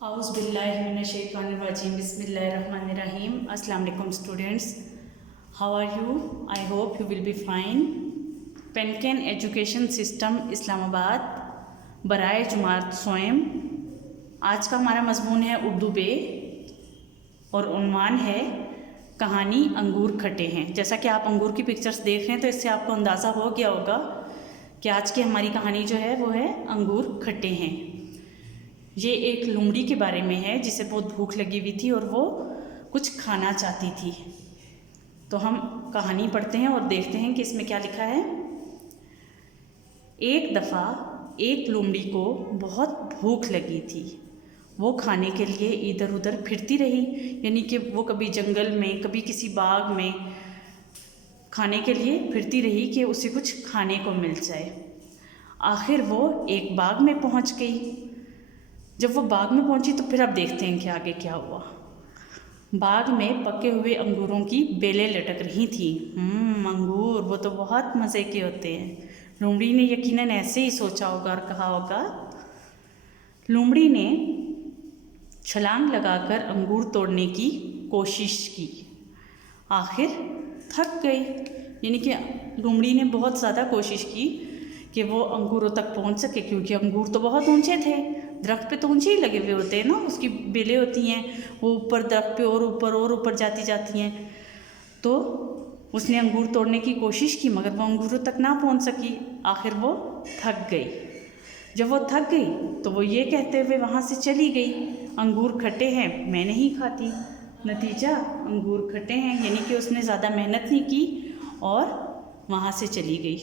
اعوذ باللہ من الشیطان الرجیم بسم اللہ الرحمن الرحیم. السلام علیکم students. How are you? I hope you will be fine. پینکین ایجوکیشن سسٹم اسلام آباد برائے جماعت سوئم. آج کا ہمارا مضمون ہے اردو بے اور عنوان ہے کہانی انگور کھٹے ہیں. جیسا کہ آپ انگور کی پکچرز دیکھ رہے ہیں تو اس سے آپ کو اندازہ ہو گیا ہوگا کہ آج کی ہماری کہانی جو ہے وہ ہے انگور کھٹے ہیں. یہ ایک لومڑی کے بارے میں ہے جسے بہت بھوک لگی ہوئی تھی اور وہ کچھ کھانا چاہتی تھی. تو ہم کہانی پڑھتے ہیں اور دیکھتے ہیں کہ اس میں کیا لکھا ہے. ایک دفعہ ایک لومڑی کو بہت بھوک لگی تھی. وہ کھانے کے لیے ادھر ادھر پھرتی رہی، یعنی کہ وہ کبھی جنگل میں کبھی کسی باغ میں کھانے کے لیے پھرتی رہی کہ اسے کچھ کھانے کو مل جائے. آخر وہ ایک باغ میں پہنچ گئی. جب وہ باغ میں پہنچی تو پھر اب دیکھتے ہیں کہ آگے کیا ہوا. باغ میں پکے ہوئے انگوروں کی بیلیں لٹک رہی تھیں. انگور وہ تو بہت مزے کے ہوتے ہیں. لومڑی نے یقیناً ایسے ہی سوچا ہوگا اور کہا ہوگا. لومڑی نے چھلانگ لگا کر انگور توڑنے کی کوشش کی. آخر تھک گئی، یعنی کہ لومڑی نے بہت زیادہ کوشش کی کہ وہ انگوروں تک پہنچ سکے، کیونکہ انگور تو بہت اونچے تھے. درخت پہ تو اونچے ہی لگے ہوئے ہوتے ہیں نا، اس کی بیلیں ہوتی ہیں وہ اوپر درخت پہ اور اوپر جاتی ہیں. تو اس نے انگور توڑنے کی کوشش کی مگر وہ انگوروں تک نہ پہنچ سکی. آخر وہ تھک گئی. جب وہ تھک گئی تو وہ یہ کہتے ہوئے وہاں سے چلی گئی، انگور کھٹے ہیں میں نہیں کھاتی. نتیجہ انگور کھٹے ہیں، یعنی کہ اس نے زیادہ محنت نہیں کی اور وہاں سے چلی گئی.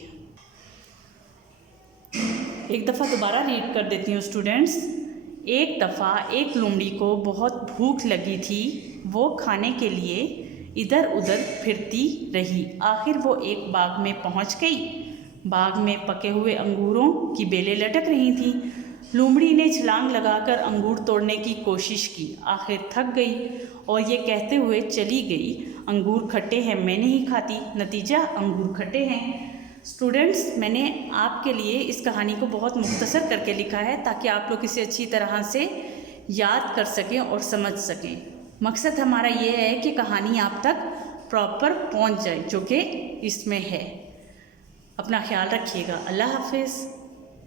ایک دفعہ دوبارہ ریڈ کر دیتی ہوں اسٹوڈنٹس. ایک دفعہ ایک لومڑی کو بہت بھوک لگی تھی. وہ کھانے کے لیے ادھر ادھر پھرتی رہی. آخر وہ ایک باغ میں پہنچ گئی. باغ میں پکے ہوئے انگوروں کی بیلیں لٹک رہی تھیں. لومڑی نے چھلانگ لگا کر انگور توڑنے کی کوشش کی. آخر تھک گئی اور یہ کہتے ہوئے چلی گئی، انگور کھٹے ہیں میں نہیں کھاتی. نتیجہ انگور کھٹے ہیں. اسٹوڈنٹس، میں نے آپ کے لیے اس کہانی کو بہت مختصر کر کے لکھا ہے تاکہ آپ لوگ اسے اچھی طرح سے یاد کر سکیں اور سمجھ سکیں. مقصد ہمارا یہ ہے کہ کہانی آپ تک پراپر پہنچ جائے، جو کہ اس میں ہے. اپنا خیال رکھیے گا. اللہ حافظ.